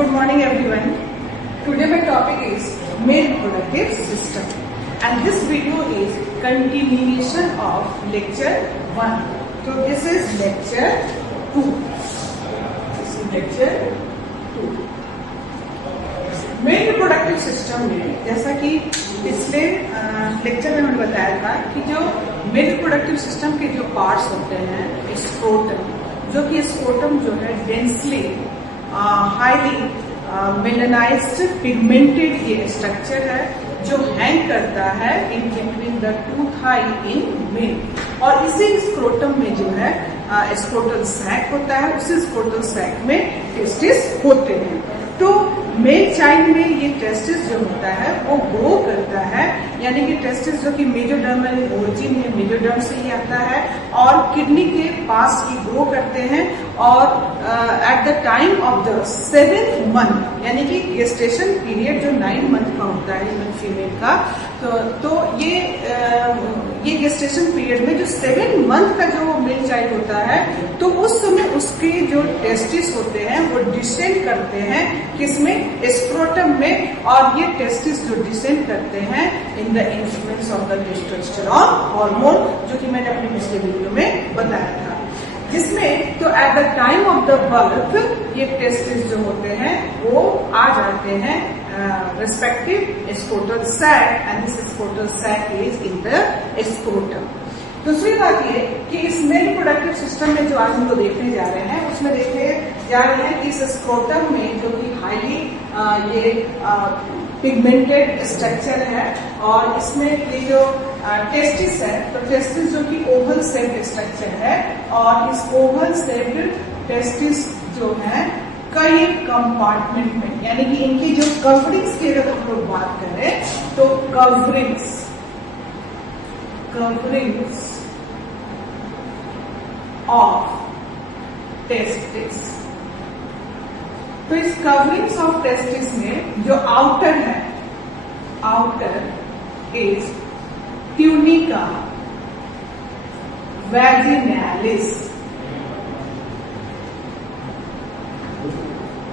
Good morning everyone. Today my topic is male reproductive system and this video is continuation of lecture 1. So this is lecture 2. This is lecture 2. Male reproductive system में जैसा कि पिछले lecture में मैंने बताया था कि जो मेल रिप्रोडक्टिव सिस्टम के जो पार्ट्स होते हैं स्क्रोटम, जो कि स्क्रोटम जो है डेंसली हाईली मेलानाइज्ड पिगमेंटेड ये स्ट्रक्चर है जो हैंग करता है in between the two thigh in male, और इसी स्क्रोटम में जो है स्क्रोटल सैक होता है। उसी स्क्रोटल सैक में टेस्टिस होते हैं। तो मेल चाइल्ड में ये टेस्टिस जो होता है वो ग्रो करता है, यानी कि टेस्टिस जो कि मेजोडर्मल ओरिजिन है, मेजोडर्म से ही आता है और किडनी के पास ही ग्रो करते हैं। और at the time of the 7th month, यानी कि गेस्टेशन पीरियड जो 9 मंथ का होता है ह्यूमन फीमेल का, तो ये गेस्टेशन पीरियड में जो 7 मंथ का जो मेल चाइल्ड होता है तो उस समय उसके जो टेस्टिस होते हैं वो डिसेंड करते हैं किसमें, स्क्रोटम में। और ये टेस्टिस जो डिसेंड करते हैं in the influence of the testosterone hormone, जो कि मैंने अपने पिछले वीडियो में बताया था, जिसमें तो at the time of the birth ये टेस्टिस जो होते हैं वो आ जाते हैं respective scrotal sac and this scrotal sac is in the scrotum. दूसरी बात ये कि इस मेल रिप्रोडक्टिव सिस्टम में जो आज हम लोग देखने जा रहे हैं उसमें देखे जा रहे हैं कि इस स्क्रोटम में जो कि हाईली ये पिगमेंटेड स्ट्रक्चर है और इसमें ये जो टेस्टिस है, तो टेस्टिस जो कि ओवल शेप्ड स्ट्रक्चर है और इस ओवल शेप्ड टेस्टिस जो है कई कंपार्टमेंट में, यानी कि इनकी जो कवरिंग्स की अगर हम लोग बात करें तो कवरिंग्स ऑफ टेस्टिस, तो इस कवरिंग्स ऑफ टेस्टिस में जो आउटर है, outer is tunica vaginalis.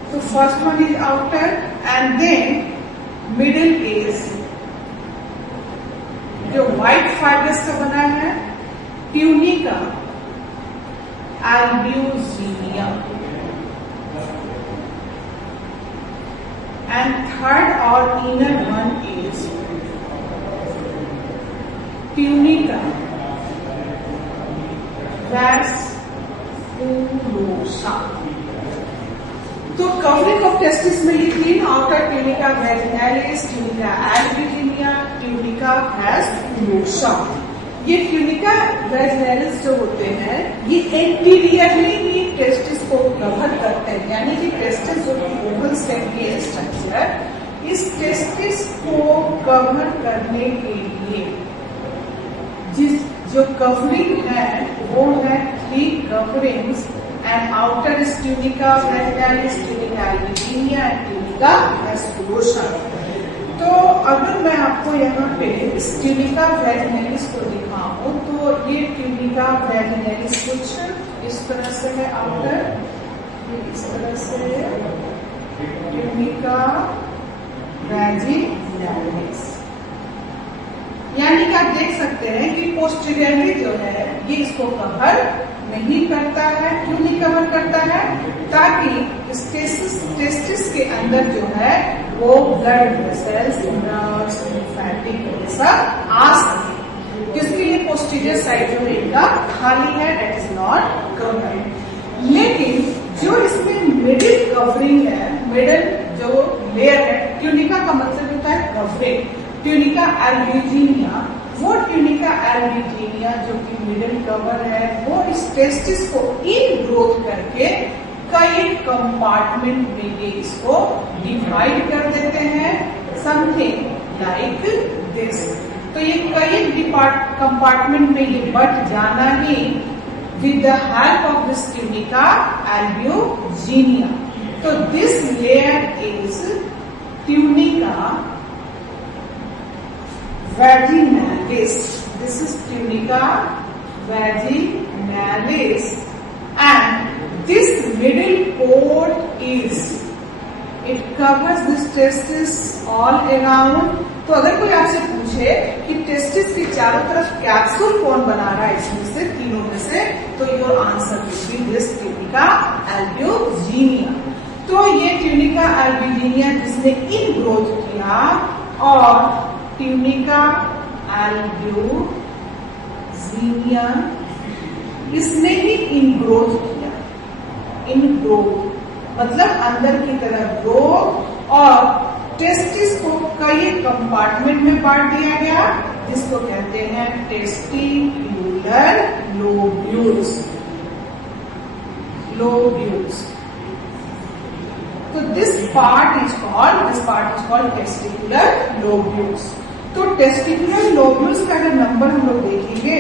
So first one is outer and then middle is जो white fibers का बना है tunica albuginea, and third or inner one is tunica vasculosa। तो कवरिंग ऑफ टेस्टिस में ये 3 outer tunica vaginalis, tunica albuginea, tunica vasculosa. ये tunica vaginalis जो होते हैं ये एंटीरियरली भी टेस्टिस को कवर करते हैं, यानी कि टेस्टिस जो कि ओवल शेप के स्ट्रक्चर, इस टेस्टिस को कवर करने के लिए जिस जो कवरिंग है वो है 3 coverings and outer is tunica vaginalis, tunica albuginea and tunica vasculosa। तो अगर मैं आपको यहाँ पे इस ट्यूनिका वैजिनालिस को दिखाऊं तो ये ट्यूनिका वैजिनालिस कुछ इस तरह से है आउटर, इस तरह से ट्यूनिका वैजिनालिस, यानी कि आप देख सकते हैं कि पोस्टीरियरली जो है ये इसको कवर नहीं करता है। क्यों नहीं कवर करता है? ताकि इस टेस्टिस के अंदर जो है वो ब्लड वेसल्स, नर्व्स, लिम्फेटिक ये सब आ सके, जिसके लिए पोस्टीरियर साइड जो इनका खाली है, दैट इज नॉट कवर्ड। लेकिन जो इसमें मिडिल कवरिंग है, मिडिल जो लेयर है, ट्यूनिका का मतलब होता है कवरिंग, ट्यूनिका एल्ब्यूजिनिया, वो ट्यूनिका एल्ब्यूजिनिया जो कि मिडिल कवर है वो इस टेस्टिस को इन ग्रोथ करके कई कंपार्टमेंट में ये इसको डिवाइड कर देते हैं, समथिंग लाइक दिस। तो ये कई कंपार्टमेंट में ये बट जाना ही with the help of this tunica albuginea. तो this layer is tunica vaginalis. This is tunica vaginalis and this middle port is covers this testis all around. तो अगर कोई आपसे पूछे कि टेस्टिस के चारों तरफ कैप्सूल कौन बना रहा है इसमें से तीनों में से, तो your answer will be this tunica albuginea. तो ये ट्यूनिका एल्ब्यूजिनिया जिसने इनग्रोथ किया, और ट्यूनिका एल्ब्यूजिनिया इसने ही इनग्रोथ किया। इनग्रोथ मतलब अंदर की तरफ ग्रोथ, और टेस्टिस को कई कंपार्टमेंट में बांट दिया गया जिसको कहते हैं टेस्टिक्यूलर लोब्यूल्स। लोब्यूल्स। तो this part is called testicular lobules. तो टेस्टिकुलर लोब्यूल्स का अगर नंबर हम लोग देखेंगे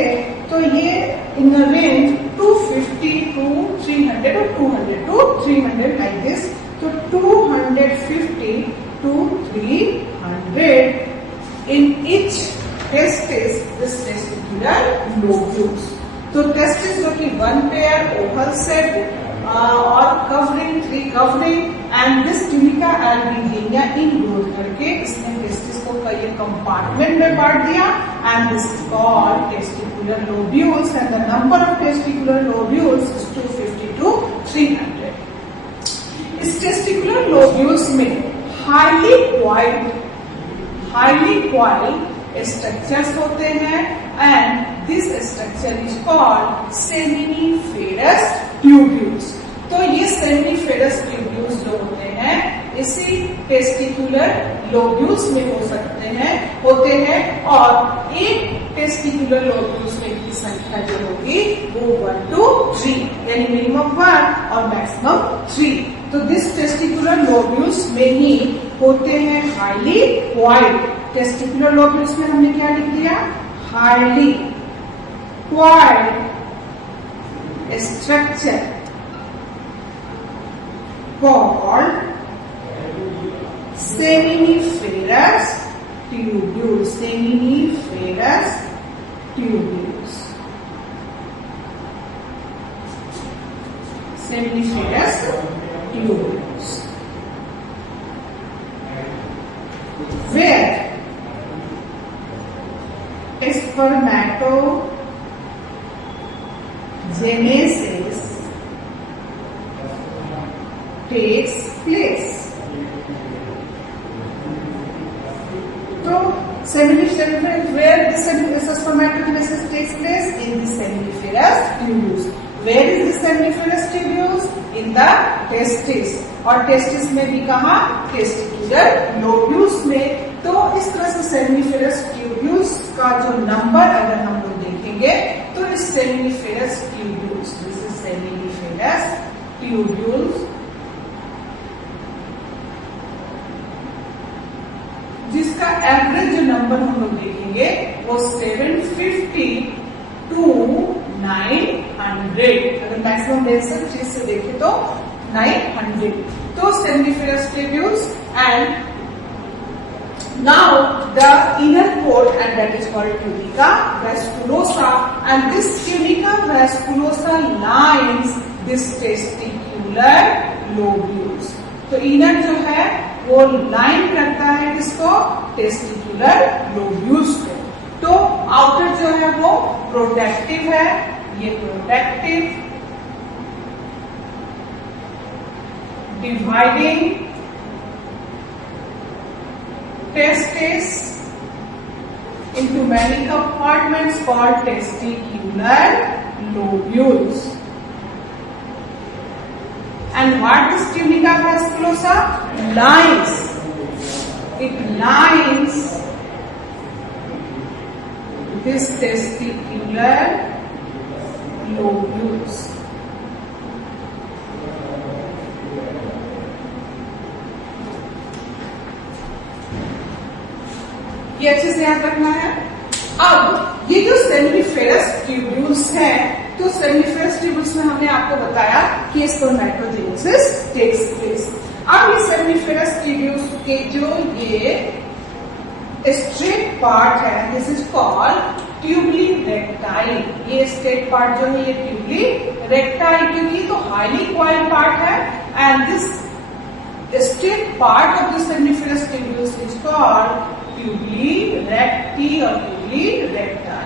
तो ये इन द रेंज 250 to 300 और 200 to 300 लाइक दिस। तो 250 to 300 in each testis this testicular lobules। तो टेस्टिस जो कि 1 pair ओवल सेट और covering 3 covering, and this tunica albuginea ingrowth करके इसने टेस्टिस को कई कंपार्टमेंट में बांट दिया, and this is called testicular lobules, and the number of testicular lobules is 250 to 300। इस टेस्टिकुलर लोब्यूल्स में हाईली क्वाइल्ड स्ट्रक्चर्स होते हैं, and this structure is called seminiferous tubules. तो ये सेमिनिफेरस ट्यूब्यूल्स जो होते हैं इसी टेस्टिकुलर लोब्यूल्स में होते हैं, और एक टेस्टिकुलर लोब्यूल्स में की संख्या जो होगी वो 1 to 3, यानी मिनिमम 1 और मैक्सिमम 3। तो दिस टेस्टिकुलर लोब्यूल्स में ही होते हैं हाईली क्वाइल्ड। टेस्टिकुलर लोब्यूल्स में हमने क्या लिख दिया? Highly coiled structure called seminiferous tubules। Seminiferous tubules। Seminiferous tubules where spermatogenesis takes place। तो seminiferous where the spermatogenesis takes place in the seminiferous tubules। Where is the seminiferous tubules? In the testis। और testis में भी कहा? Testicular lobules में। तो इस तरह से सेमिनिफेरस ट्यूब्यूल्स का जो नंबर अगर हम लोग देखेंगे तो इस seminiferous tubules, this is seminiferous tubules, जिसका एवरेज जो नंबर हम लोग देखेंगे वो 750 to 900। अगर मैक्सिमम डेंसिटी से देखें तो 900। तो seminiferous tubules, and now the inner coat, and that is called tunica vasculosa, and this tunica vasculosa lines this testicular lobules। तो इनर जो है वो लाइन करता है किसको? टेस्टिकुलर लोब्यूल्स को। तो आउटर जो है वो प्रोटेक्टिव है, ये protective, dividing testis into many compartments called testicular lobules। And what is tunica vasculosa? Lines. It lines this testicular lobules। ये अच्छे से याद रखना है। अब ये जो सेमिनिफेरस ट्यूब्यूल्स है, तो सेमिनिफेरस ट्यूब्यूल्स में हमने आपको बताया कि स्पर्मेटोजेनेसिस टेक्स प्लेस। अब ये सेमिनिफेरस ट्यूब्यूल्स के जो ये स्ट्रेट पार्ट है, दिस इज कॉल्ड ट्यूबली रेक्टाइल। ये स्ट्रेट पार्ट जो है ये ट्यूबली रेक्टाइल, क्योंकि तो हाईली क्वाइल्ड पार्ट है, and this straight part of the seminiferous tubules is called tubuli recti और tubuli recti.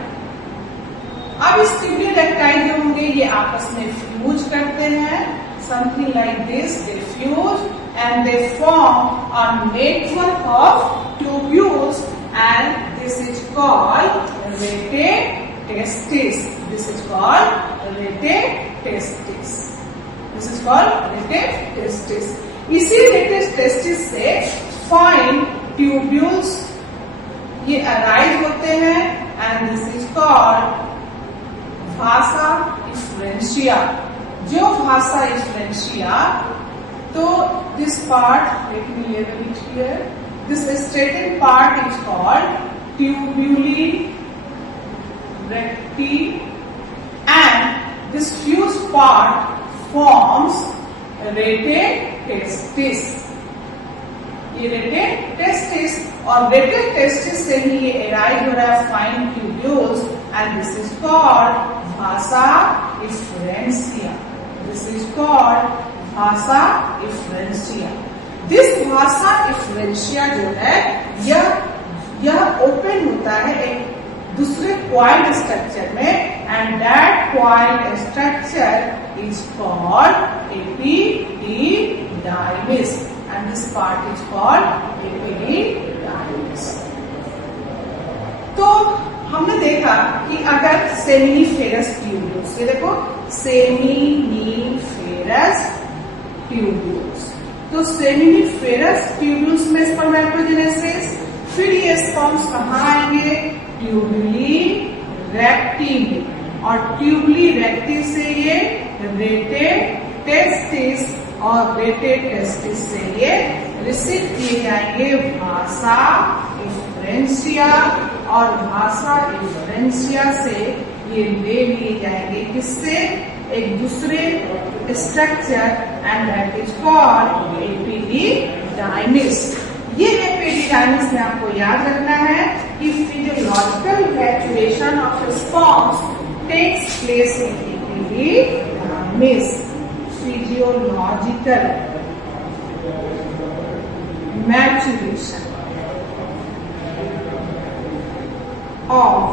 अब इस tubuli recti जो होंगे ये आपस में फ्यूज करते हैं, something like this, they fuse and they form a network of tubules and this is called rete testis. This is called rete testis. This is called rete testis. इसी rete testis से fine tubules ये arise होते हैं and this is called vasa efferentia. जो vasa efferentia, तो this part, let me label it here. This straightened part is called tubuli recti and this fused part forms rete testis. ये rete testis और rete testis से ही ये arise हो रहा है fine tubules and this is called vasa efferentia. This is called vasa efferentia. This vasa efferentia जो है यह ओपन होता है एक दूसरे coiled स्ट्रक्चर में and that coiled structure is called epididymis and this part is called epididymis. तो हमने देखा कि अगर सेमिनिफेरस ट्यूब्यूल्स, ये देखो सेमिनिफेरस ट्यूब्यूल्स, तो सेमिनिफेरस ट्यूब्यूल्स में स्पर्मेटोजेनेसिस, फिर ये स्पर्म्स कहाँ आएंगे? ट्यूबुली रेक्टी में और ट्यूबुली रेक्टी से ये रेटे टेस्टिस और रेटे टेस्टिस से ये रिसीव किए जाएंगे भासा efferentia और भासा efferentia से ये ले लिए जाएंगे किससे? एक दूसरे structure and that is called epididymis. ये एपिडिडाइमिस में आपको याद रखना है कि physiological maturation of sperms takes place in epididymis. Physiological maturation of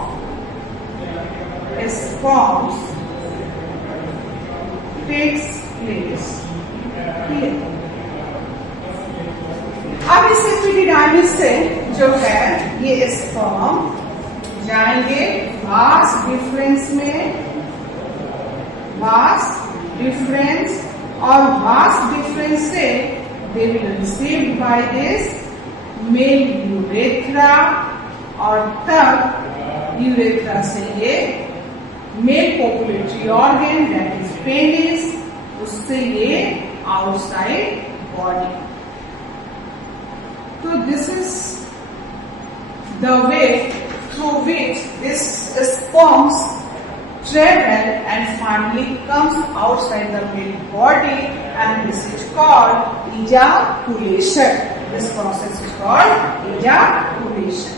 sperms takes place here. अब इस एपिडिडाइमिस से जो है ये स्पर्म जाएंगे वास डिफरेंस में, वास डिफरेंस और वास डिफरेंस से they will received by this male urethra और तब यूरेथ्रा से ये male copulatory organ that is penis, उससे ये आउटसाइड बॉडी. तो this is the way through which this sperms travel and finally comes outside the male body and this is called ejaculation. This process is called ejaculation.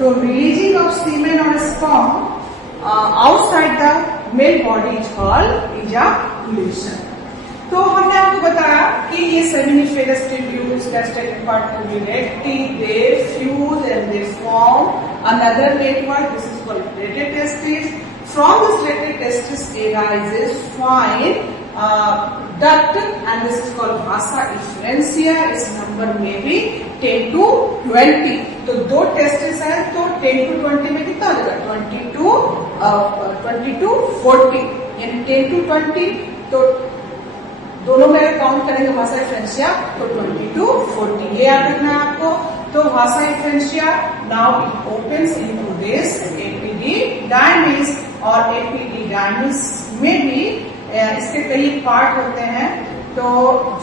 So releasing of semen or sperm outside the male body is called ejaculation. तो हमने आपको बताया कि ये seminiferous tubules, gastric part tubuli recti, they fuse and they form another network. This is called rete testis. From this rete testis arises fine duct and this is called vasa efferentia. Its number may be 10 to 20. तो दो testis है तो 10 to 20 में कितना हो जाएगा? 20 to 40 यानी 10 to 20 तो दोनों में काउंट करेंगे भाषा एफरेंशिया तो 20 to 40 ये याद रखना है आपको. तो भाषा efferentia now it opens into this epididymis और एपिडिडाइमिस में भी इसके कई पार्ट होते हैं. तो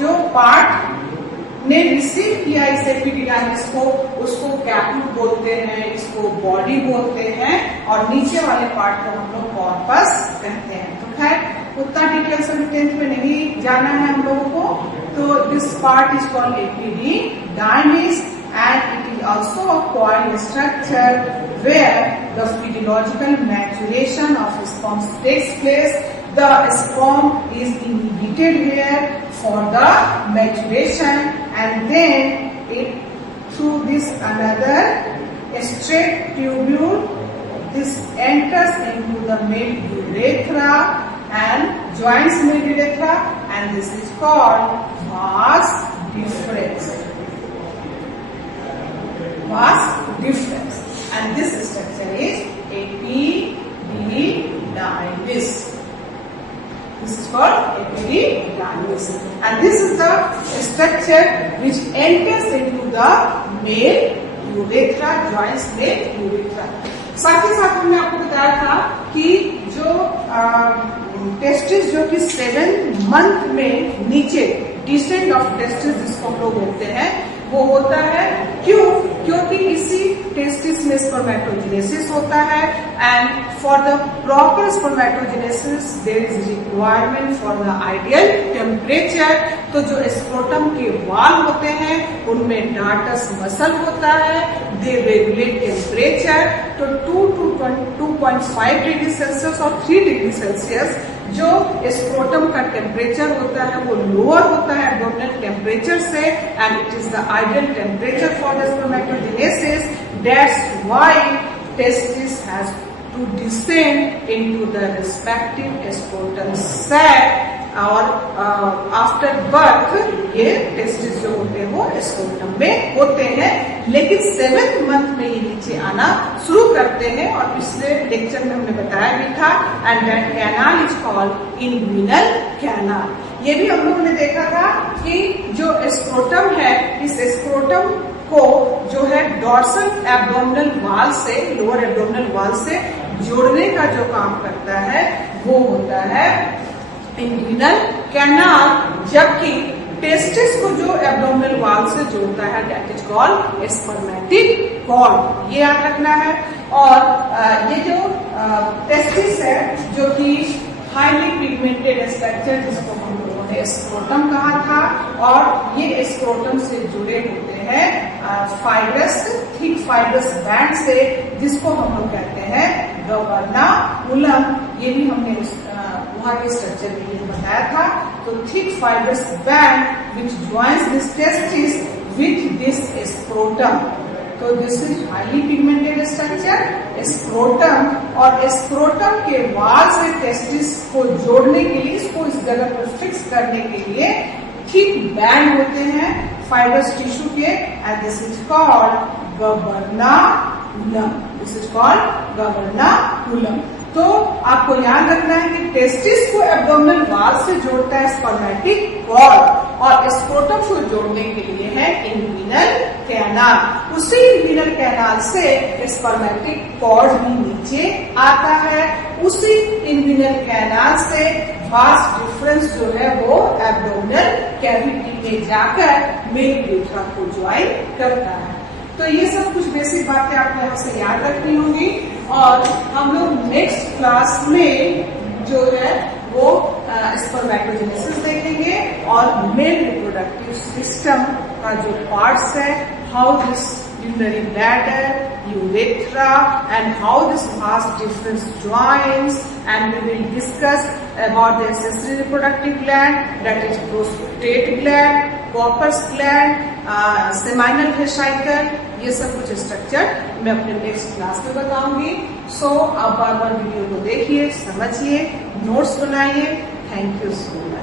जो पार्ट ने रिसीव किया इस एपिडिडाइमिस को उसको कैप्यूल बोलते हैं, इसको बॉडी बोलते हैं और नीचे वाले पार्ट को हम लोग कॉर्पस कहते हैं. तो खैर उतना डिटेल्स अभी 10th में नहीं जाना है हम लोगों को. तो this part is called epididymis and it is also a coiled structure where the physiological maturation of sperms takes place. the sperm is inhibited here for the maturation, and then it through this another straight tubule, this enters into the male urethra and joins male urethra, and this is called vas deferens. Vas deferens, and this structure is epididymis. This is called epididymis, and this is the structure which enters into the male urethra, joins male urethra. साथ ही साथ हमने आपको बताया था कि जो testis जो कि 7 मंथ में नीचे डिसेंट ऑफ टेस्टिस जिसको हम लोग बोलते हैं वो होता है। क्यों? क्योंकि इसी टेस्टिस में स्पर्मेटोजेनेसिस होता है, and for the proper spermatogenesis there is requirement for the ideal temperature. तो जो स्क्रोटम के वाल होते हैं उनमें डार्टस मसल होता है, दे रेगुलेट टेम्परेचर। तो 2 to 2.5 डिग्री सेल्सियस और 3 डिग्री सेल्सियस जो स्क्रोटम का टेम्परेचर होता है वो लोअर होता है एब्डोमिनल टेम्परेचर से, and it is the ideal temperature for the spermatogenesis. That's why testis has to descend into the respective scrotum sac, और आफ्टर बर्थ ये टेस्टिस जो होते हैं वो स्क्रोटम में होते हैं, लेकिन 7th मंथ में ये नीचे आना शुरू करते हैं। और पिछले लेक्चर में हमने बताया भी था, and that canal is called inguinal canal. ये भी हम लोगों ने देखा था कि जो स्क्रोटम है, इस स्क्रोटम को जो है डॉर्सल एब्डोमिनल वाल से, लोअर एब्डोमिनल वाल से जोड़ने का जो काम करता है वो होता है इन्विनल कैनाल, जबकि टेस्टिस को जो एब्डोमिनल वाल से जोड़ता है that is called spermatic cord. ये याद रखना है। और ये जो टेस्टिस है जो कि हाईली पिगमेंटेड स्ट्रक्चर जिसको हम लोगों ने स्क्रोटम कहा था, और ये स्क्रोटम से जुड़े होते हैं फाइब्रस, थिक फाइब्रस बैंड से, जिसको हम लोग कहते हैं गवर्नाकुलम। ये भी हमने वहां के स्ट्रक्चर के लिए बताया था। तो thick fibrous band which joins this testis with this scrotum. तो this is highly pigmented structure scrotum, और स्क्रोटम के वाल से टेस्टिस को जोड़ने के लिए, इसको इस जगह पर फिक्स करने के लिए थिक बैंड होते हैं फाइब्रस टिश्यू के, and this is called gubernaculum. This is called gubernaculum. तो आपको याद रखना है कि टेस्टिस को एब्डोमिनल वाल से जोड़ता है स्पर्मेटिक कॉर्ड, और स्क्रोटम को जोड़ने के लिए है इन्विनल कैनाल। उसी इन्विनल कैनाल से स्पर्मेटिक कॉर्ड भी नीचे आता है। उसी इन्विनल कैनाल से वास डिफरेंस जो है वो एब्डोमिनल कैविटी में जाकर मेल urethra को ज्वाइन करता है। तो ये सब कुछ बेसिक बातें आपको यहाँ से याद रखनी होंगी, और हम लोग नेक्स्ट क्लास में जो है वो स्पर्मेटोजेनेसिस देखेंगे और मेल रिप्रोडक्टिव सिस्टम का जो पार्ट्स है, how this urinary bladder, urethra, and how this vas deferens joins, and we will discuss about the accessory reproductive gland, that is prostate gland, Copper's gland, seminal vesicle। ये सब कुछ structure मैं अपने next class में बताऊंगी। सो आप बार बार video को देखिए, समझिए, नोट्स बनाइए। Thank you so much.